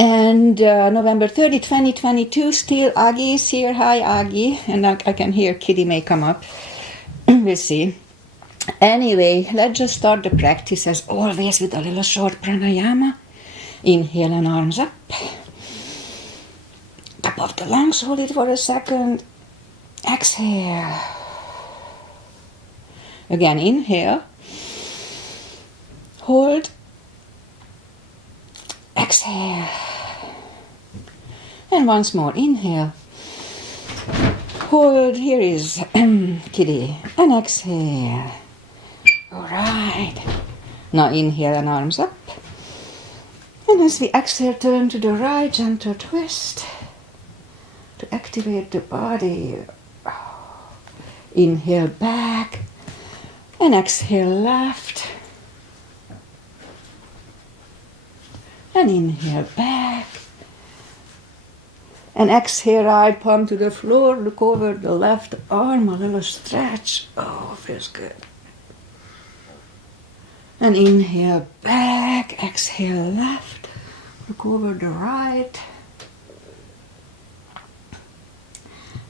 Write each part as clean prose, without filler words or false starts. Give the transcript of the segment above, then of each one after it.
And November 30, 2022, still Aggie is here. Hi, Aggie. And I can hear Kitty may come up. We'll see. Anyway, let's just start the practice as always with a little short pranayama. Inhale and arms up. Top of the lungs, hold it for a second. Exhale. Again, inhale. Hold. Exhale. And once more, inhale. Hold, here is Kitty. And exhale. Alright. Now inhale and arms up. And as we exhale, turn to the right, gentle twist. To activate the body. Inhale back. And exhale left. And inhale back. And exhale, right palm to the floor. Look over the left arm, a little stretch. Oh, feels good. And inhale back. Exhale left. Look over the right.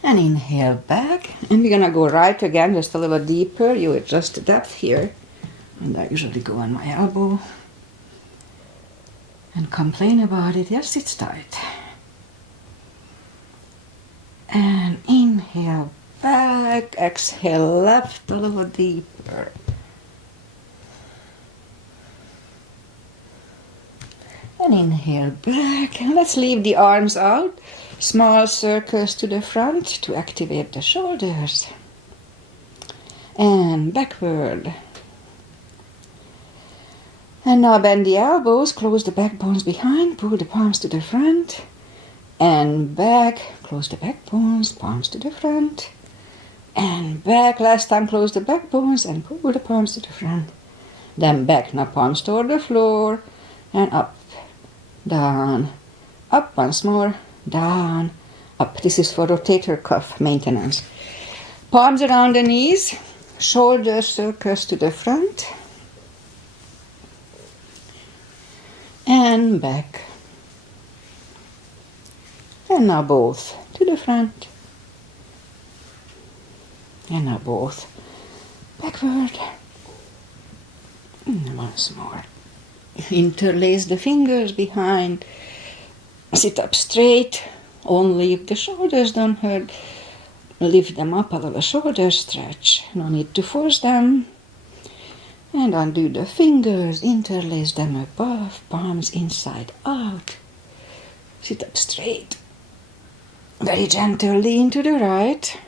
And inhale back. And we're going to go right again, just a little deeper. You adjust the depth here. And I usually go on my elbow. And complain about it. Yes, it's tight. And inhale back. Exhale left, a little deeper. And inhale back. And let's leave the arms out. Small circles to the front to activate the shoulders. And backward. And now bend the elbows, close the backbones behind, pull the palms to the front. And back, close the backbones, palms to the front. And back, last time close the backbones and pull the palms to the front. Then back, now palms toward the floor. And up, down, up once more. Down, up. This is for rotator cuff maintenance. Palms around the knees, shoulders circles to the front. And back. And now both to the front. And now both backward. And once more. Interlace the fingers behind. Sit up straight, only if the shoulders don't hurt. Lift them up a little shoulder stretch. No need to force them. And undo the fingers, interlace them above, palms inside out. Sit up straight. Very gentle, lean to the right.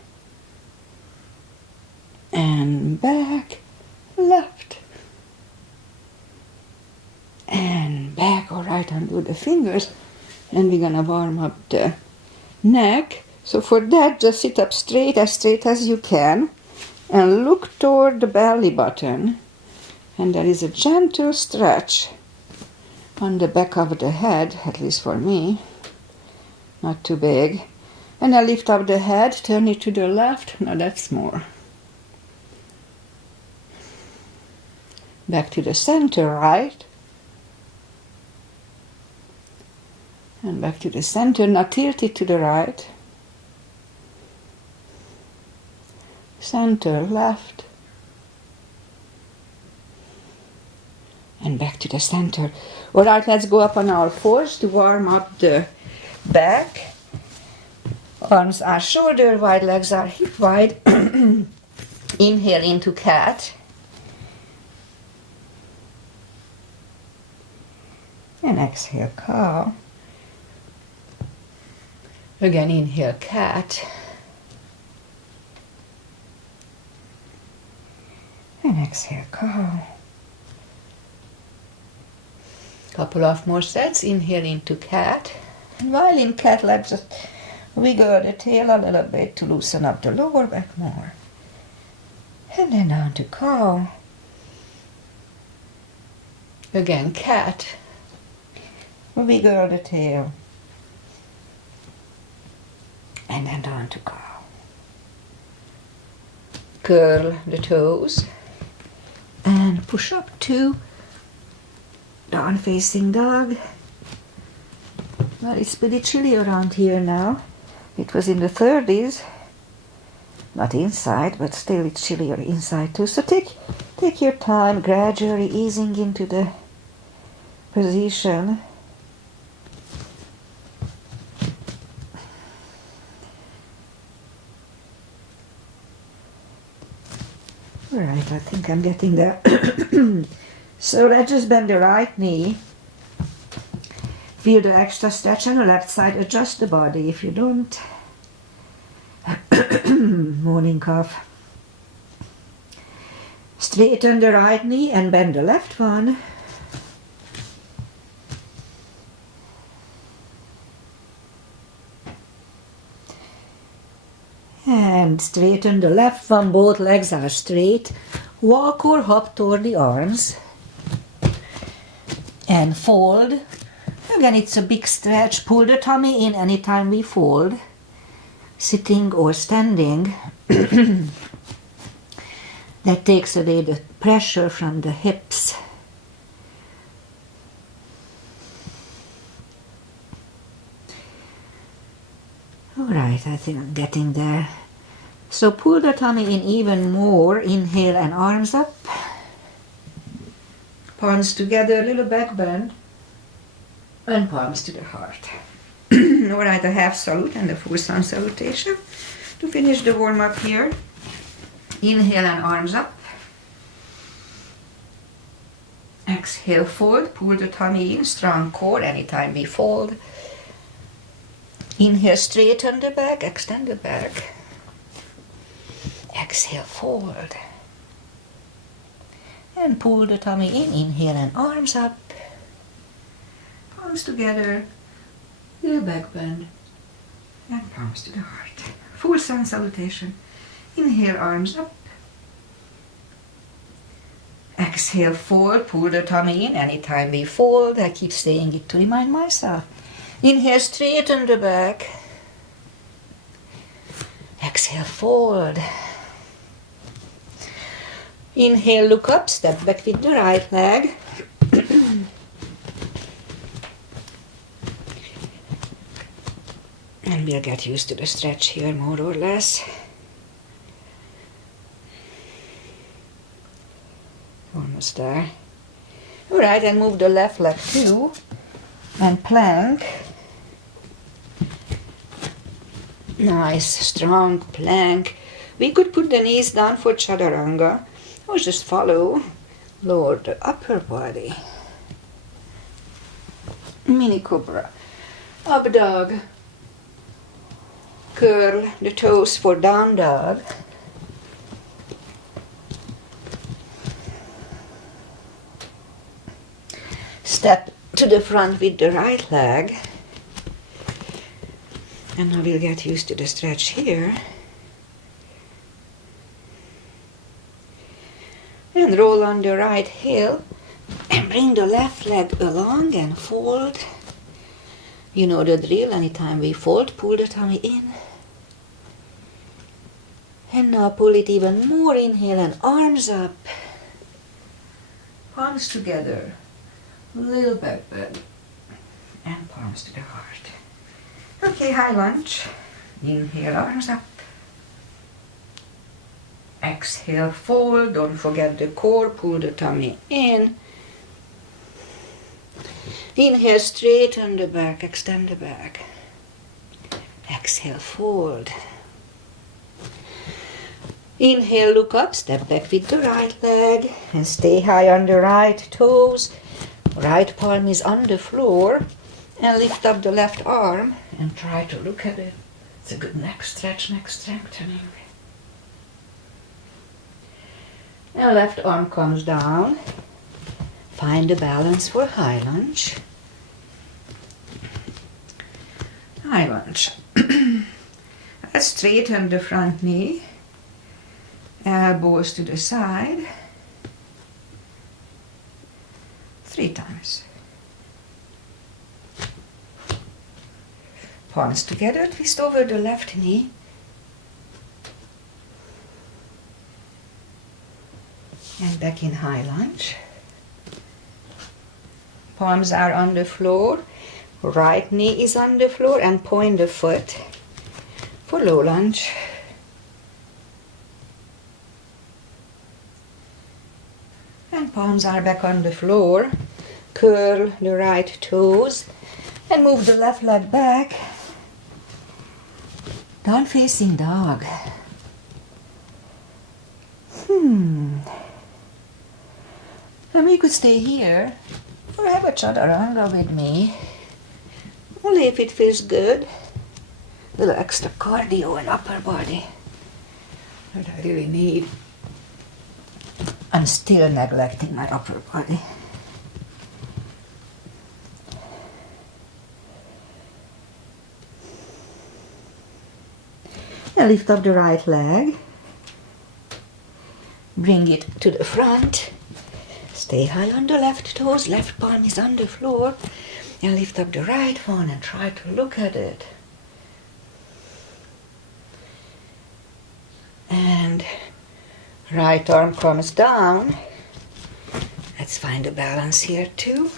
And back, left. And back, all right, undo the fingers. And we're gonna warm up the neck. So for that, just sit up straight as you can. And look toward the belly button. And there is a gentle stretch on the back of the head, at least for me. Not too big. And I lift up the head, turn it to the left. Now that's more. Back to the center, right. And back to the center, now tilt it to the right. Center, left. And back to the center. All right, let's go up on all fours to warm up the back. Arms are shoulder wide, legs are hip wide. Inhale into cat. And exhale, cow. Again, inhale, cat. And exhale, cow. Couple of more sets. Inhale into cat. And while in cat, let's just wiggle the tail a little bit to loosen up the lower back more. And then down to cow. Again, cat. Wiggle the tail. And then down to cow. Curl the toes. And push up to down facing dog. Well, it's pretty chilly around here now. It was in the 30s. Not inside, but still it's chillier inside too. So take your time, gradually easing into the position. Alright, I think I'm getting there. So let's just bend the right knee. Feel the extra stretch on the left side. Adjust the body if you don't. Morning cough. Straighten the right knee and bend the left one. And straighten the left one. Both legs are straight. Walk or hop toward the arms. And fold. Again, it's a big stretch. Pull the tummy in anytime we fold. Sitting or standing. That takes away the pressure from the hips. Alright, I think I'm getting there. So pull the tummy in even more. Inhale and arms up. Palms together, a little back bend. And palms to the heart. Alright, a half salute and a full sun salutation. To finish the warm up here. Inhale and arms up. Exhale, fold. Pull the tummy in. Strong core anytime we fold. Inhale, straighten the back. Extend the back. Exhale, fold. And pull the tummy in. Inhale and arms up. Palms together. Little back bend. And palms to the heart. Full sun salutation. Inhale, arms up. Exhale, fold. Pull the tummy in anytime we fold. I keep saying it to remind myself. Inhale, straighten the back. Exhale, fold. Inhale, look up, step back with the right leg. And we'll get used to the stretch here more or less. Almost there. Alright, and move the left leg too. And plank. Nice, strong plank. We could put the knees down for chaturanga. Or just follow. Lower the upper body. Mini cobra. Up dog. Curl the toes for down dog. Step to the front with the right leg. And now we'll get used to the stretch here. And roll on the right heel. And bring the left leg along and fold. You know the drill. Anytime we fold, pull the tummy in. And now pull it even more. Inhale and arms up. Palms together. Little back bend. And palms to the heart. Okay, high lunge. Inhale, arms up. Exhale, fold. Don't forget the core. Pull the tummy in. Inhale, straighten the back. Extend the back. Exhale, fold. Inhale, look up. Step back with the right leg. And stay high on the right toes. Right palm is on the floor. And lift up the left arm. And try to look at it. It's a good neck stretch, neck strengthening. And left arm comes down. Find the balance for high lunge. High lunge. Let's straighten the front knee. Elbows to the side. 3 times. Palms together, twist over the left knee. And back in high lunge. Palms are on the floor. Right knee is on the floor and point the foot for low lunge. And palms are back on the floor. Curl the right toes and move the left leg back. Down facing dog. And we could stay here or have a chaturanga with me. Only if it feels good. A little extra cardio and upper body that I really need. I'm still neglecting my upper body. Now lift up the right leg. Bring it to the front. Stay high on the left toes. Left palm is on the floor. And lift up the right one and try to look at it. And right arm comes down. Let's find a balance here too.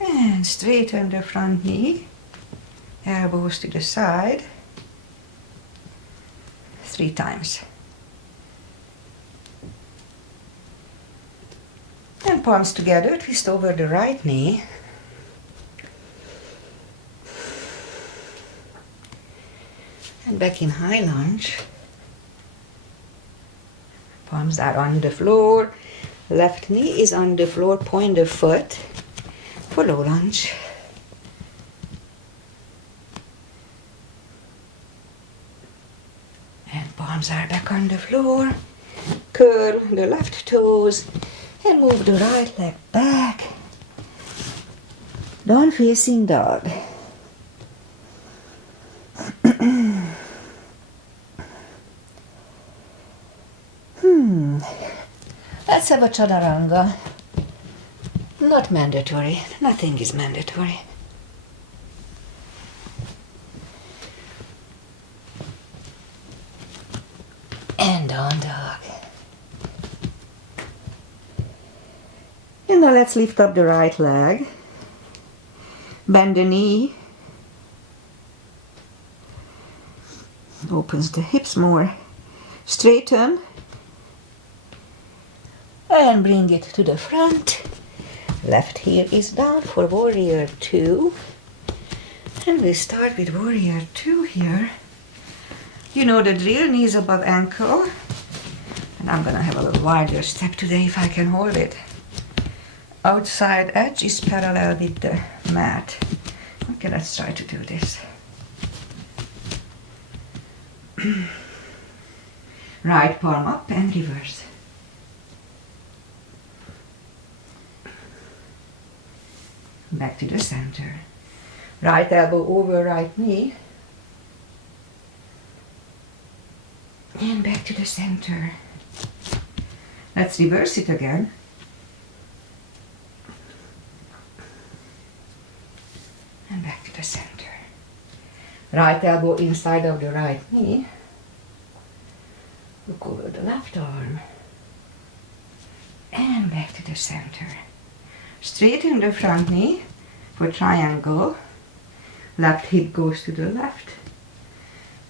And straighten the front knee. Elbows to the side. 3 times. And palms together, twist over the right knee. And back in high lunge. Palms are on the floor. Left knee is on the floor, point the foot for low lunge. And palms are back on the floor. Curl the left toes and move the right leg back. Down facing dog. Let's have a chaturanga. Not mandatory. Nothing is mandatory. And down dog. And now let's lift up the right leg. Bend the knee. Opens the hips more. Straighten. And bring it to the front. Left heel is down for warrior 2. And we start with warrior 2 here. You know the drill, knees above ankle. And I'm gonna have a little wider step today if I can hold it. Outside edge is parallel with the mat. Okay, let's try to do this. Right palm up and reverse. Back to the center. Right elbow over right knee. And back to the center. Let's reverse it again. And back to the center. Right elbow inside of the right knee. Look over the left arm. And back to the center. Straighten the front knee for triangle. Left hip goes to the left.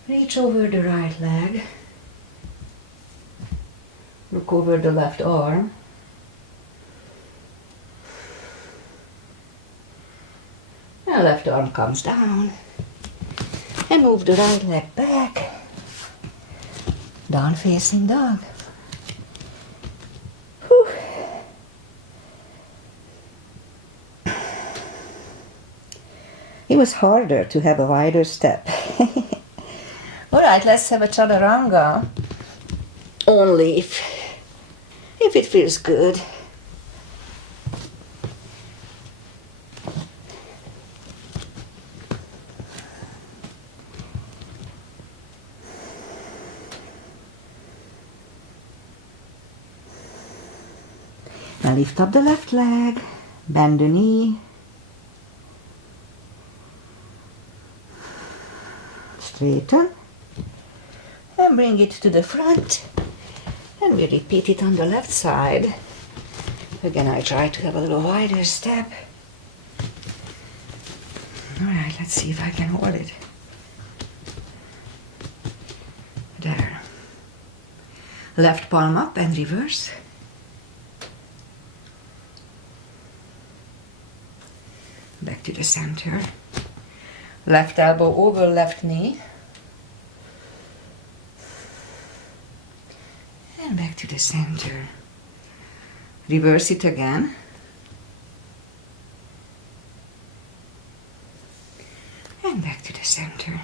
Reach over the right leg. Look over the left arm. And left arm comes down. And move the right leg back. Down facing dog. Whew. It was harder to have a wider step. Alright, let's have a chaturanga. Only if it feels good. Now lift up the left leg, bend the knee. Straighten. And bring it to the front. And we repeat it on the left side. Again, I try to have a little wider step. Alright, let's see if I can hold it. There. Left palm up and reverse. Back to the center. Left elbow over left knee. And back to the center. Reverse it again. And back to the center.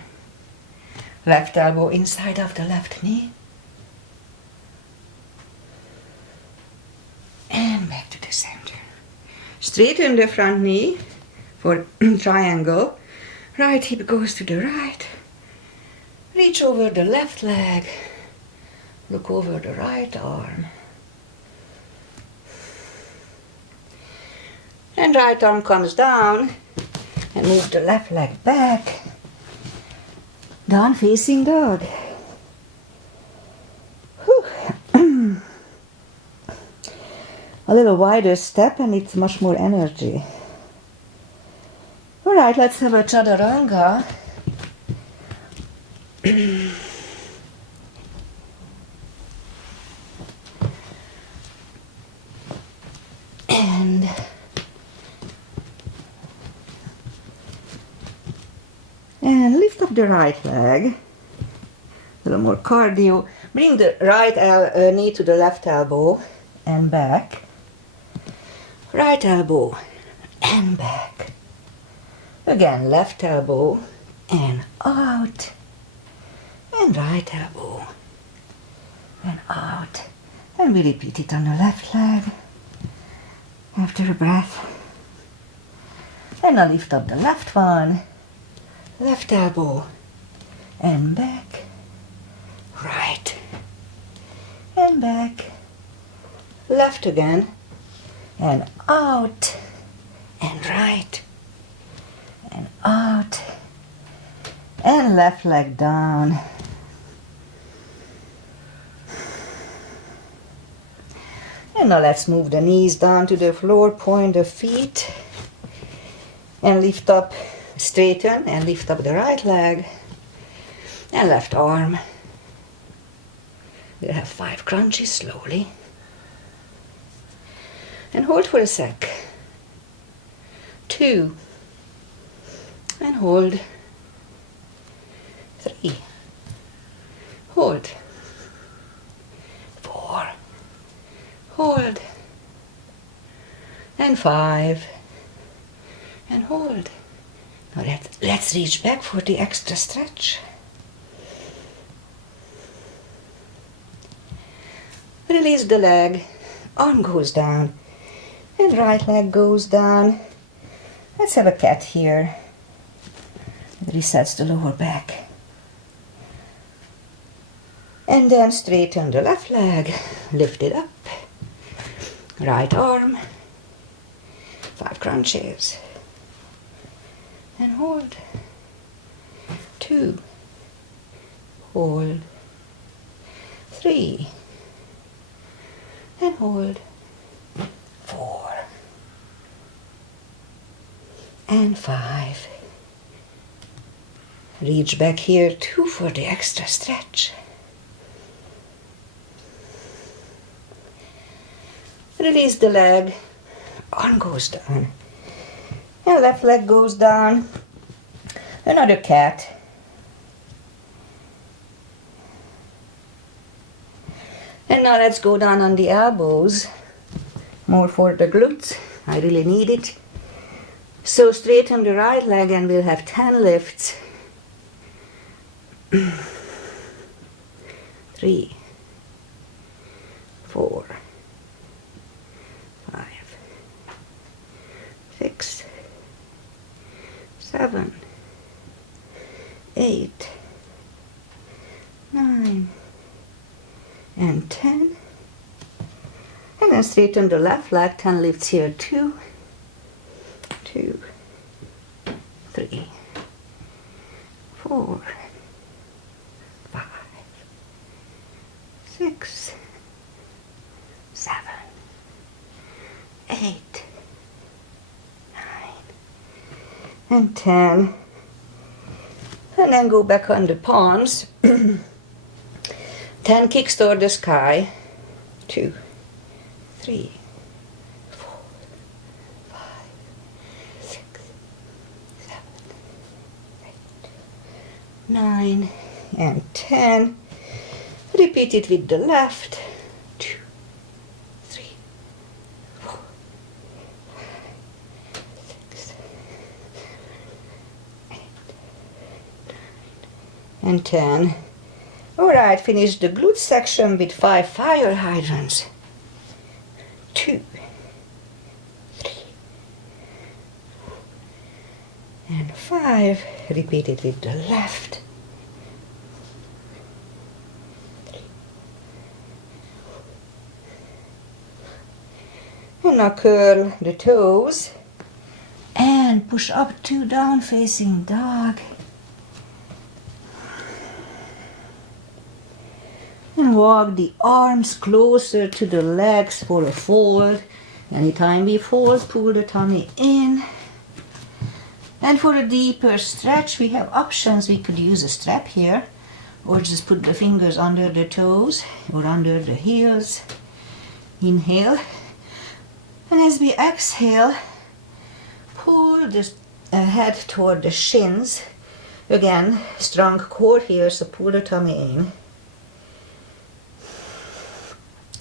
Left elbow inside of the left knee. And back to the center. Straighten the front knee for triangle. Right hip goes to the right. Reach over the left leg. Look over the right arm. And right arm comes down. And move the left leg back. Down facing dog. A little wider step and it's much more energy. Alright, let's have a chaturanga. And lift up the right leg. A little more cardio. Bring the right knee to the left elbow and back. Right elbow and back. Again, left elbow and out. And right elbow and out. And we repeat it on the left leg. After a breath. And now lift up the left one. Left elbow and back. Right and back. Left again. And out, and right, and out, and left leg down. And now let's move the knees down to the floor, point the feet, and lift up, straighten, and lift up the right leg, and left arm. We'll have 5 crunches slowly. And hold for a sec. 2. And hold. 3. Hold. 4. Hold. And 5. And hold. Now let's reach back for the extra stretch. Release the leg. Arm goes down. And right leg goes down. Let's have a cat here. It resets the lower back. And then straighten the left leg. Lift it up. Right arm. 5 crunches. And hold. 2. Hold. 3. And hold. 4. And 5. Reach back here 2 for the extra stretch. Release the leg. Arm goes down. And left leg goes down. Another cat. And now let's go down on the elbows. More for the glutes. I really need it. So straighten the right leg and we'll have 10 lifts. 3, 4, 5, 6, 7, 8, 9, and 10. And then straighten the left leg, 10 lifts here, 2, 2, 3, 4, 5, 6, 7, and 10. And then go back on the palms. 10 kicks toward the sky. 2, 3, 4, 5, 6, 7, 8, 9, and 10. Repeat it with the left. 2, 3, 4, 5, 6, 7, 8, 9, and 10. Alright, finish the glute section with 5 fire hydrants. 2, 3, and 5. Repeat it with the left. 3. And now curl the toes and push up to down facing dog. And walk the arms closer to the legs for a fold. Anytime we fold, pull the tummy in. And for a deeper stretch, we have options. We could use a strap here, or just put the fingers under the toes or under the heels. Inhale. And as we exhale, pull the head toward the shins. Again, strong core here, so pull the tummy in.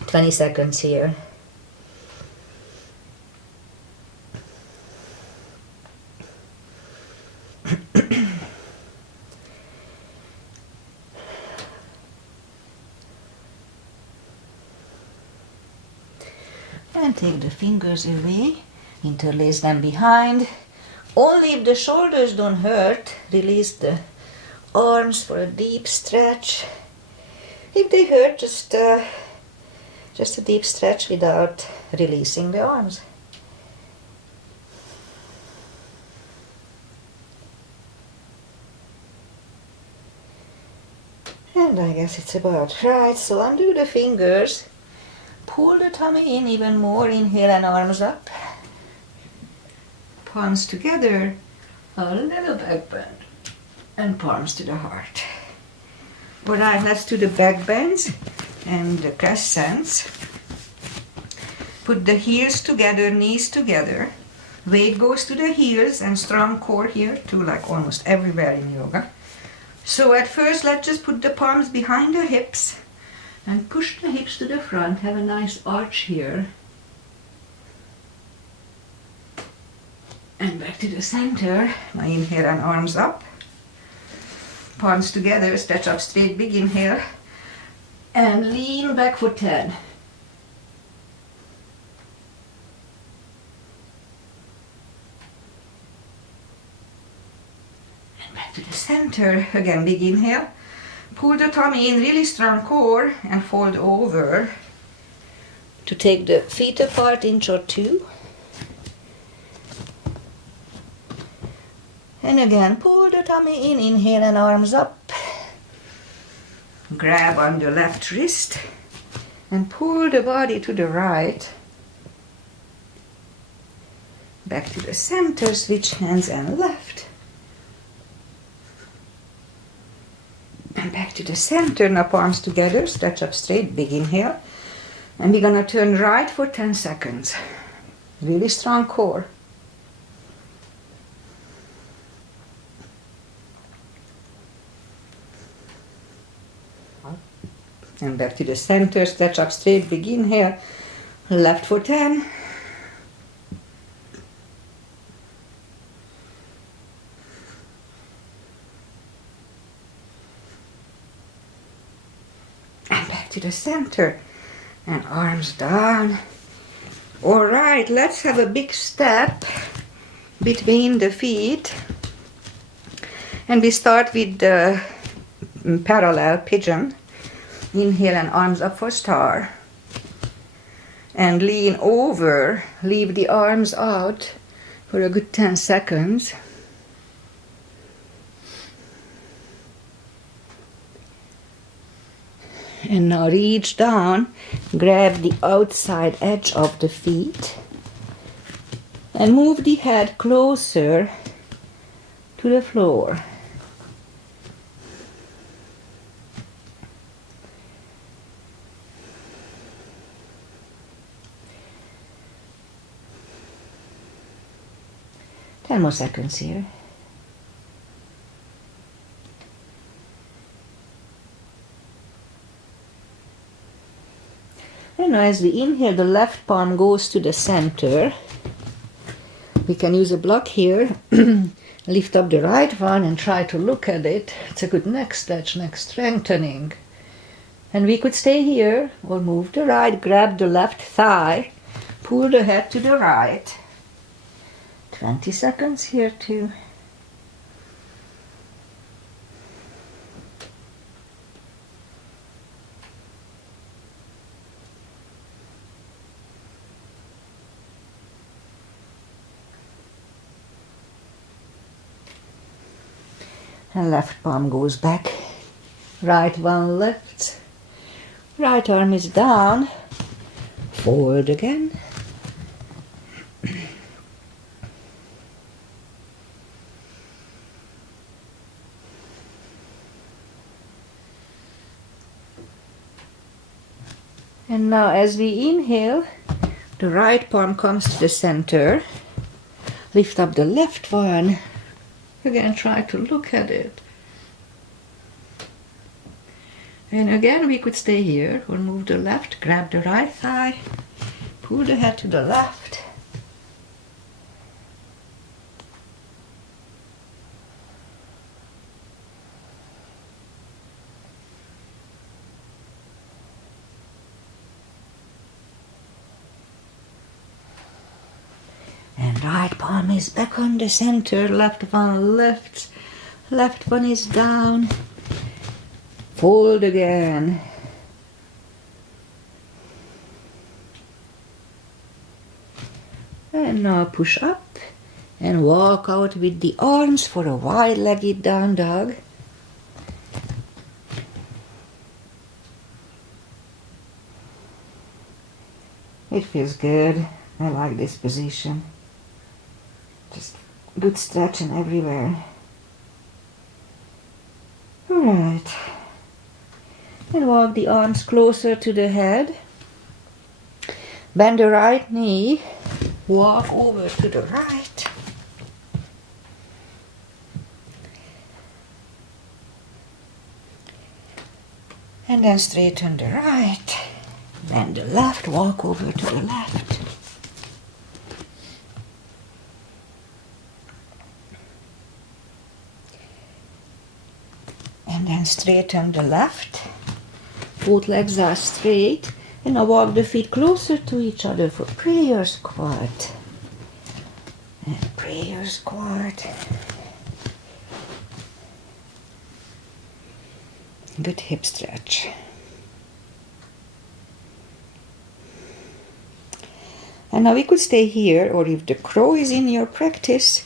20 seconds here. And take the fingers away, interlace them behind. Only if the shoulders don't hurt, release the arms for a deep stretch. If they hurt, just a deep stretch without releasing the arms. And I guess it's about right. So undo the fingers. Pull the tummy in even more. Inhale and arms up. Palms together. A little back bend. And palms to the heart. Alright, let's do the back bends and the crescents. Put the heels together, knees together. Weight goes to the heels and strong core here too, like almost everywhere in yoga. So at first, let's just put the palms behind the hips and push the hips to the front. Have a nice arch here. And back to the center. Now inhale and arms up. Palms together, stretch up straight, big inhale. And lean back for 10. And back to the center. Again, big inhale. Pull the tummy in, really strong core, and fold over to take the feet apart, inch or two. And again, pull the tummy in, inhale and arms up. Grab on the left wrist and pull the body to the right. Back to the center, switch hands and left. And back to the center, now palms together, stretch up straight, big inhale. And we're gonna turn right for 10 seconds. Really strong core. And back to the center, stretch up straight, big inhale. Left for 10. And back to the center. And arms down. Alright, let's have a big step between the feet. And we start with the parallel pigeon. Inhale and arms up for star. And lean over, leave the arms out for a good 10 seconds. And now reach down, grab the outside edge of the feet and move the head closer to the floor. Ten more seconds here. And now as we inhale, the left palm goes to the center. We can use a block here, lift up the right one and try to look at it. It's a good neck stretch, neck strengthening. And we could stay here or move the right, grab the left thigh, pull the head to the right. 20 seconds here too. And left palm goes back, right one left, right arm is down, forward again. And now as we inhale, the right palm comes to the center, lift up the left one. Again, try to look at it. And again, we could stay here or move the left, grab the right thigh, pull the head to the left. And right palm is back on the center, left one lifts, left one is down, fold again. And now push up and walk out with the arms for a wide-legged down dog. It feels good. I like this position. Just good stretching everywhere. Alright. And walk the arms closer to the head. Bend the right knee. Walk over to the right. And then straighten the right. Bend the left, walk over to the left. And then straighten the left. Both legs are straight. And now walk the feet closer to each other for prayer squat. And prayer squat. Good hip stretch. And now we could stay here, or if the crow is in your practice,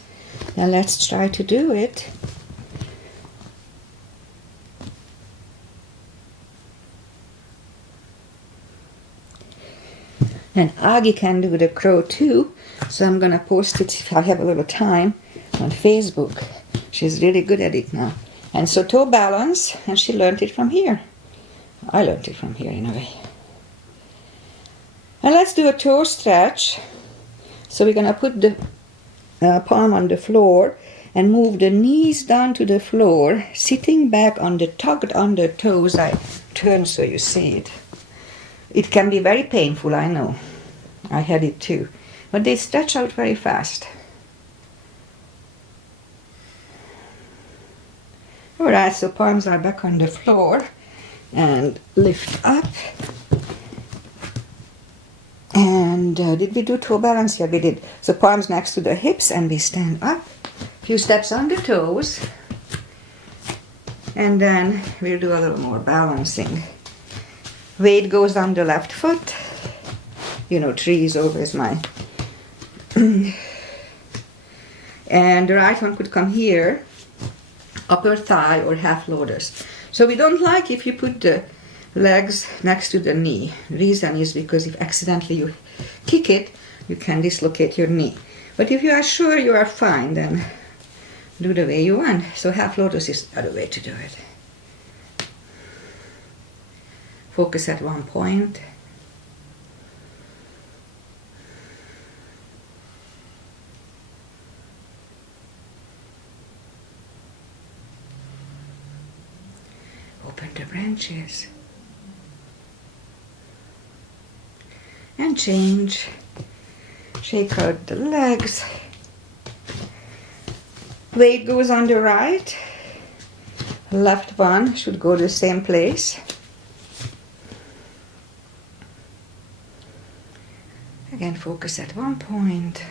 then let's try to do it. And Agi can do the crow too, so I'm gonna post it if I have a little time on Facebook. She's really good at it now. And so toe balance, and she learned it from here. I learned it from here in a way. And let's do a toe stretch. So we're gonna put the palm on the floor and move the knees down to the floor, sitting back on the tucked under toes. I turn so you see it. It can be very painful, I know. I had it too. But they stretch out very fast. Alright, so palms are back on the floor. And lift up. And did we do toe balance? Yeah, we did. So palms next to the hips and we stand up. Few steps on the toes. And then we'll do a little more balancing. Weight goes on the left foot. You know, 3 is always my... and the right one could come here. Upper thigh or half lotus. So we don't like if you put the legs next to the knee. Reason is because if accidentally you kick it, you can dislocate your knee. But if you are sure you are fine, then do the way you want. So half lotus is the other way to do it. Focus at one point. Open the branches. And change. Shake out the legs. Weight goes on the right. Left one should go the same place. Again, focus at one point.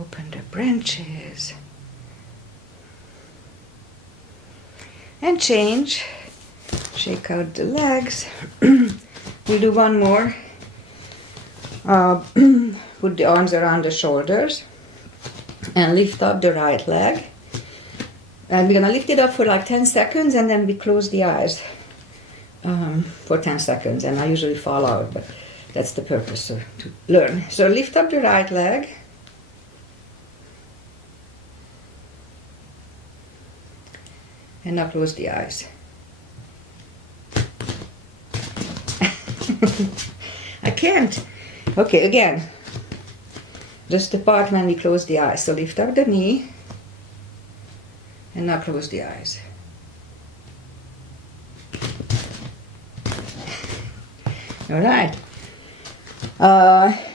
Open the branches. And change. Shake out the legs. We'll do one more. Put the arms around the shoulders and lift up the right leg. And we're gonna lift it up for like 10 seconds and then we close the eyes for 10 seconds. And I usually fall out, but that's the purpose, so, to learn. So lift up the right leg. And now close the eyes. I can't. Okay, again. Just the part when we close the eyes. So lift up the knee. And now close the eyes. All right.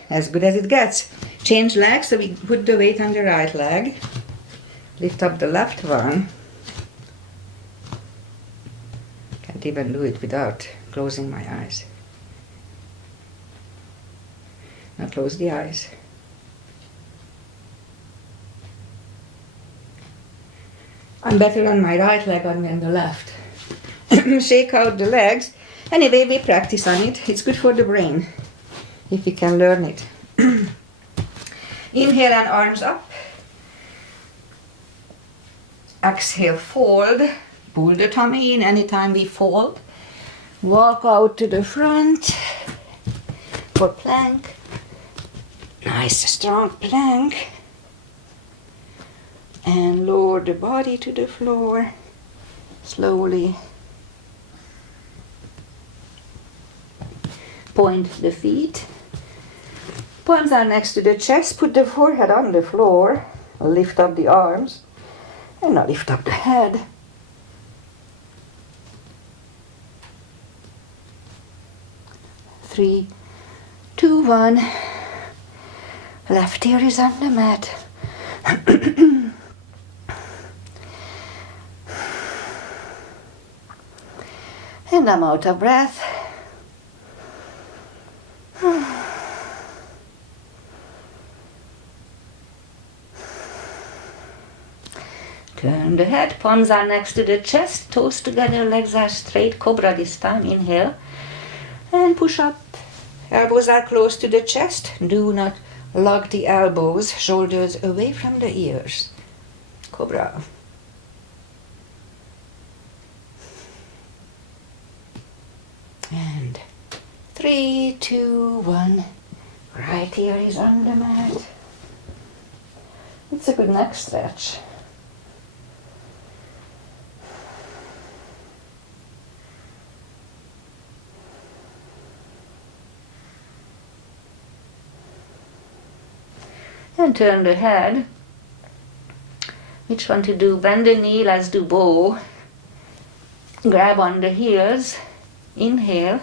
As good as it gets. Change legs. So we put the weight on the right leg. Lift up the left one. Can't even do it without closing my eyes. Now close the eyes. I'm better on my right leg than on the left. Shake out the legs. Anyway, we practice on it. It's good for the brain, if we can learn it. Inhale and arms up. Exhale, fold. Pull the tummy in anytime we fold. Walk out to the front for plank. Nice strong plank. And lower the body to the floor slowly. Point the feet. Palms are next to the chest. Put the forehead on the floor. Lift up the arms. And now lift up the head. Three, two, one. Left ear is on the mat. And I'm out of breath. Turn the head, palms are next to the chest, toes together, legs are straight, cobra this time, inhale. And push up, elbows are close to the chest, do not lock the elbows, shoulders away from the ears. Cobra. And 3, 2, 1. Right ear is on the mat. It's a good neck stretch. And turn the head. Which one to do? Bend the knee, let's do bow. Grab on the heels. Inhale.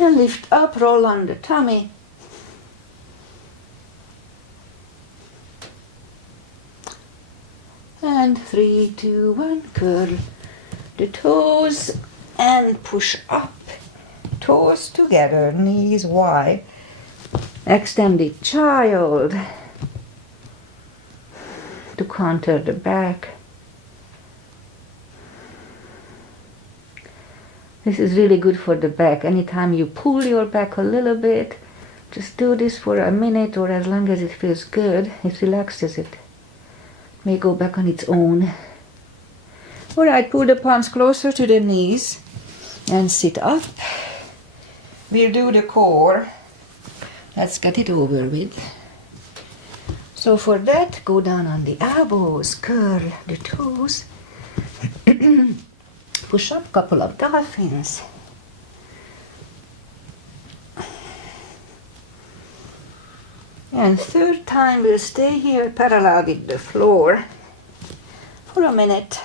And lift up, roll on the tummy. And 3, 2, 1. Curl the toes and push up. Toes together, knees wide. Extended child to counter the back. This is really good for the back. Anytime you pull your back a little bit, just do this for a minute or as long as it feels good. It relaxes it. May go back on its own. Alright, pull the palms closer to the knees and sit up. we'll do the core. Let's get it over with. So for that, go down on the elbows, curl the toes, push up, couple of dolphins. And third time we'll stay here parallel with the floor for a minute.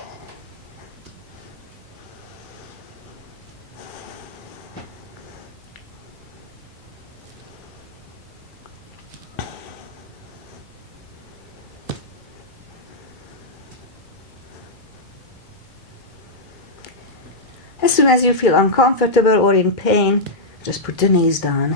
As soon as you feel uncomfortable or in pain, just put the knees down.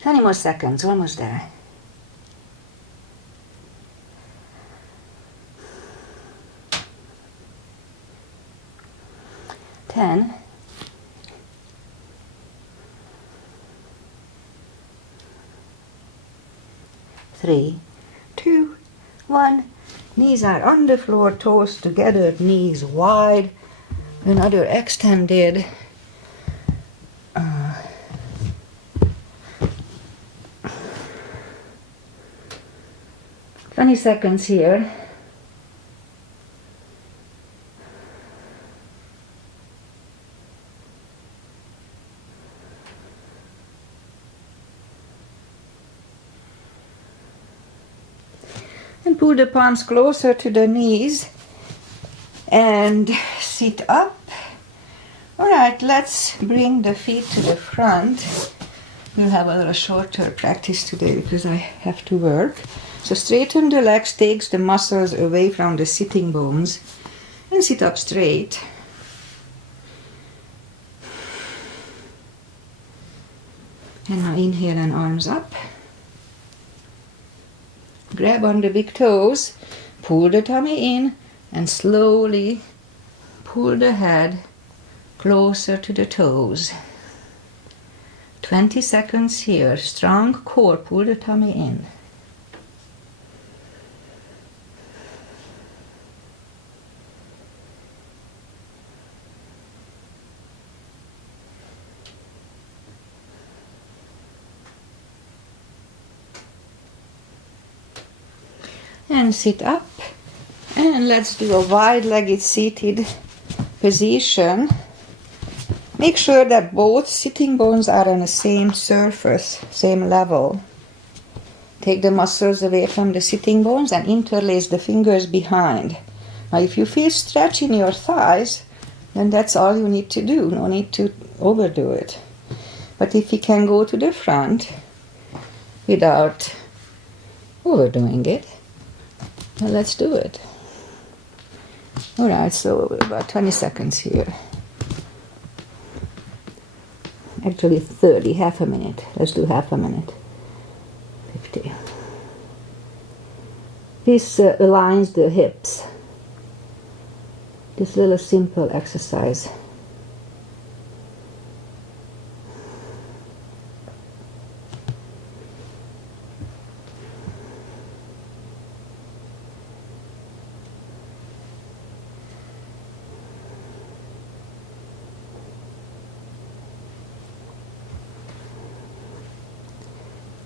Twenty more seconds, almost there. 10, 3, 2, 1. Knees are on the floor, toes together, knees wide, another extended. 20 seconds here. And pull the palms closer to the knees and sit up. Alright, let's bring the feet to the front. We'll have a little shorter practice today because I have to work. So straighten the legs, takes the muscles away from the sitting bones, and sit up straight. And now inhale and arms up. Grab on the big toes, pull the tummy in, and slowly pull the head closer to the toes. 20 seconds here. Strong core, pull the tummy in. And sit up, and let's do a wide-legged seated position. Make sure that both sitting bones are on the same surface, same level. Take the muscles away from the sitting bones and interlace the fingers behind. Now if you feel stretch in your thighs, then that's all you need to do. No need to overdo it. But if you can go to the front without overdoing it, well, let's do it. Alright, so about 20 seconds here. Actually 30, half a minute. Let's do half a minute. 50. This aligns the hips. This little simple exercise.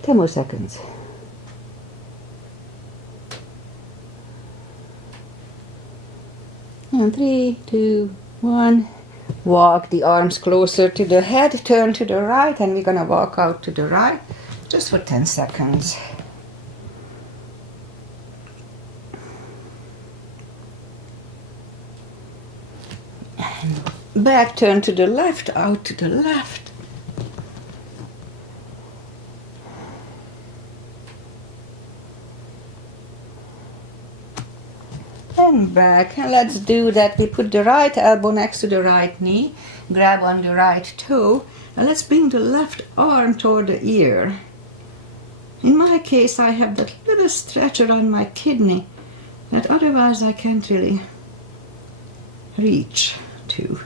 Ten more seconds. And 3, 2, 1. Walk the arms closer to the head, turn to the right, and we're gonna walk out to the right just for 10 seconds. And back, turn to the left, out to the left. And back, and let's do that. We put the right elbow next to the right knee, grab on the right toe, and let's bring the left arm toward the ear. In my case, I have that little stretch around my kidney that otherwise I can't really reach to.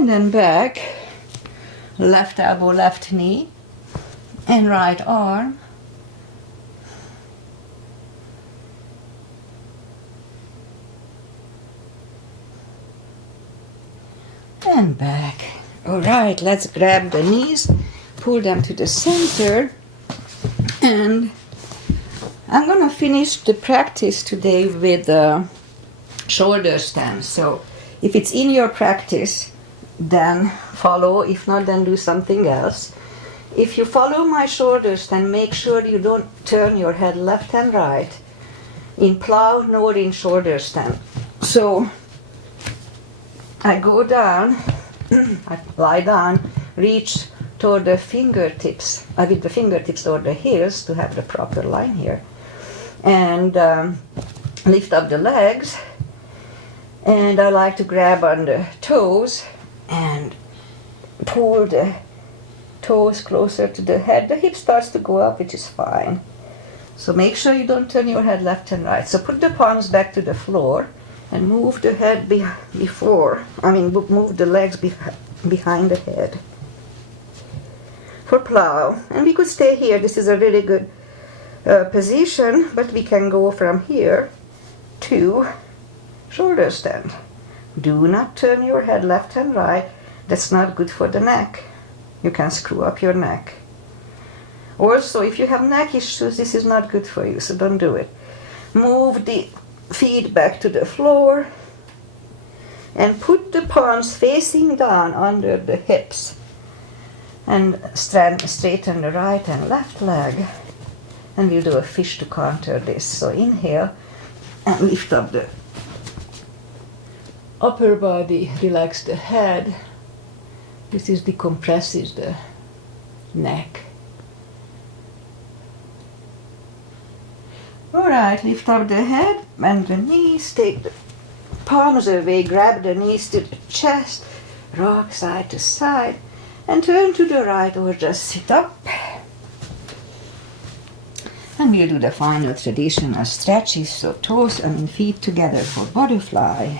And then back, left elbow, left knee, and right arm. And back. All right, let's grab the knees, pull them to the center, and I'm gonna finish the practice today with shoulder stand. So if it's in your practice, then follow. If not, then do something else. If you follow my shoulder stand, make sure you don't turn your head left and right in plow nor in shoulder stand. So I go down, I lie down, reach toward the fingertips, with the fingertips toward the heels to have the proper line here, and lift up the legs. And I like to grab on the toes and pull the toes closer to the head. The hip starts to go up, which is fine. So make sure you don't turn your head left and right. So put the palms back to the floor and move the head move the legs behind the head for plow. And we could stay here. This is a really good position, but we can go from here to shoulder stand. Do not turn your head left and right. That's not good for the neck. You can screw up your neck. Also, if you have neck issues, this is not good for you, so don't do it. Move the feet back to the floor and put the palms facing down under the hips and straighten the right and left leg. And we'll do a fish to counter this. So inhale and lift up the upper body, relax the head. This decompresses the neck. Alright, lift up the head, bend the knees, take the palms away, grab the knees to the chest, rock side to side, and turn to the right or just sit up. And we'll do the final traditional stretches, so toes and feet together for butterfly.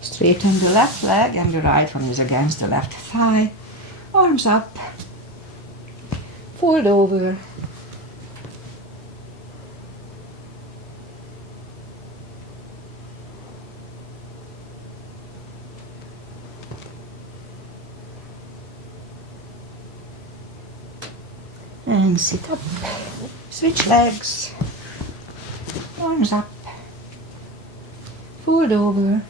Straighten the left leg and the right one is against the left thigh. Arms up. Fold over. And sit up. Switch legs. Arms up. Fold over.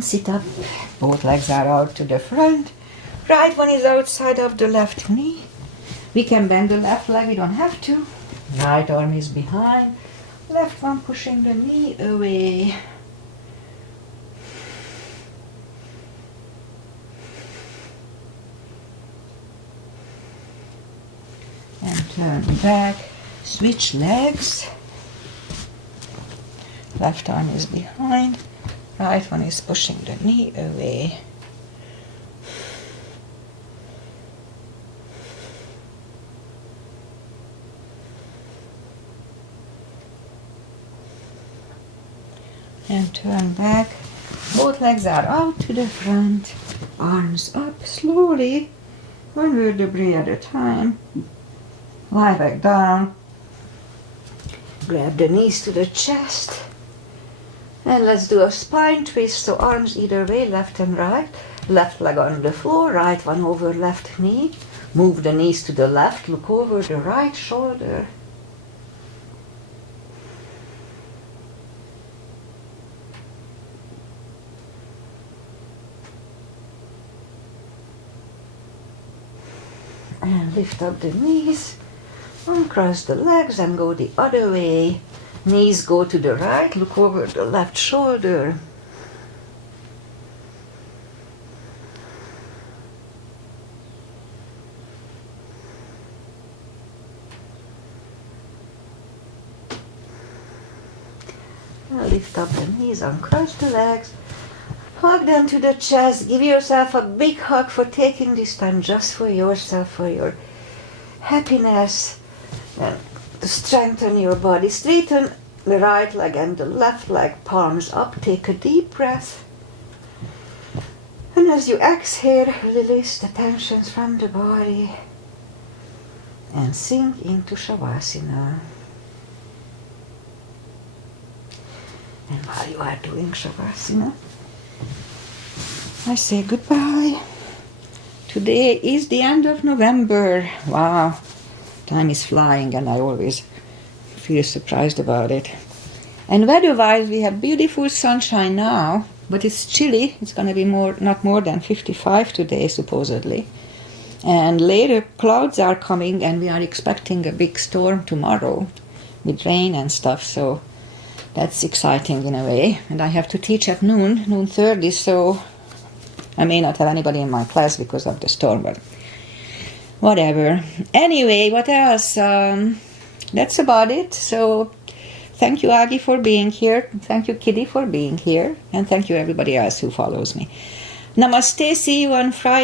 Sit up, both legs are out to the front, right one is outside of the left knee. We can bend the left leg, we don't have to. Right arm is behind, left one pushing the knee away. And turn back, switch legs. Left arm is behind. Right one is pushing the knee away. And turn back. Both legs are out to the front. Arms up slowly, one vertebrae at a time. Lie back down. Grab the knees to the chest. And let's do a spine twist, so arms either way, left and right. Left leg on the floor, right one over left knee. Move the knees to the left, look over the right shoulder. And lift up the knees, uncross the legs and go the other way. Knees go to the right, look over the left shoulder. Lift up the knees, uncross the legs. Hug them to the chest. Give yourself a big hug for taking this time just for yourself, for your happiness, and to strengthen your body. Straighten the right leg and the left leg, palms up. Take a deep breath. And as you exhale, release the tensions from the body and sink into Shavasana. And while you are doing Shavasana, I say goodbye. Today is the end of November. Wow, time is flying and I always feel surprised about it. And weather-wise, we have beautiful sunshine now, but it's chilly. It's going to be not more than 55 today, supposedly. And later, clouds are coming and we are expecting a big storm tomorrow with rain and stuff, so that's exciting in a way. And I have to teach at noon 30, so I may not have anybody in my class because of the storm, but whatever. Anyway, what else? That's about it. So thank you, Aggie, for being here. Thank you, Kitty, for being here. And thank you, everybody else who follows me. Namaste. See you on Friday.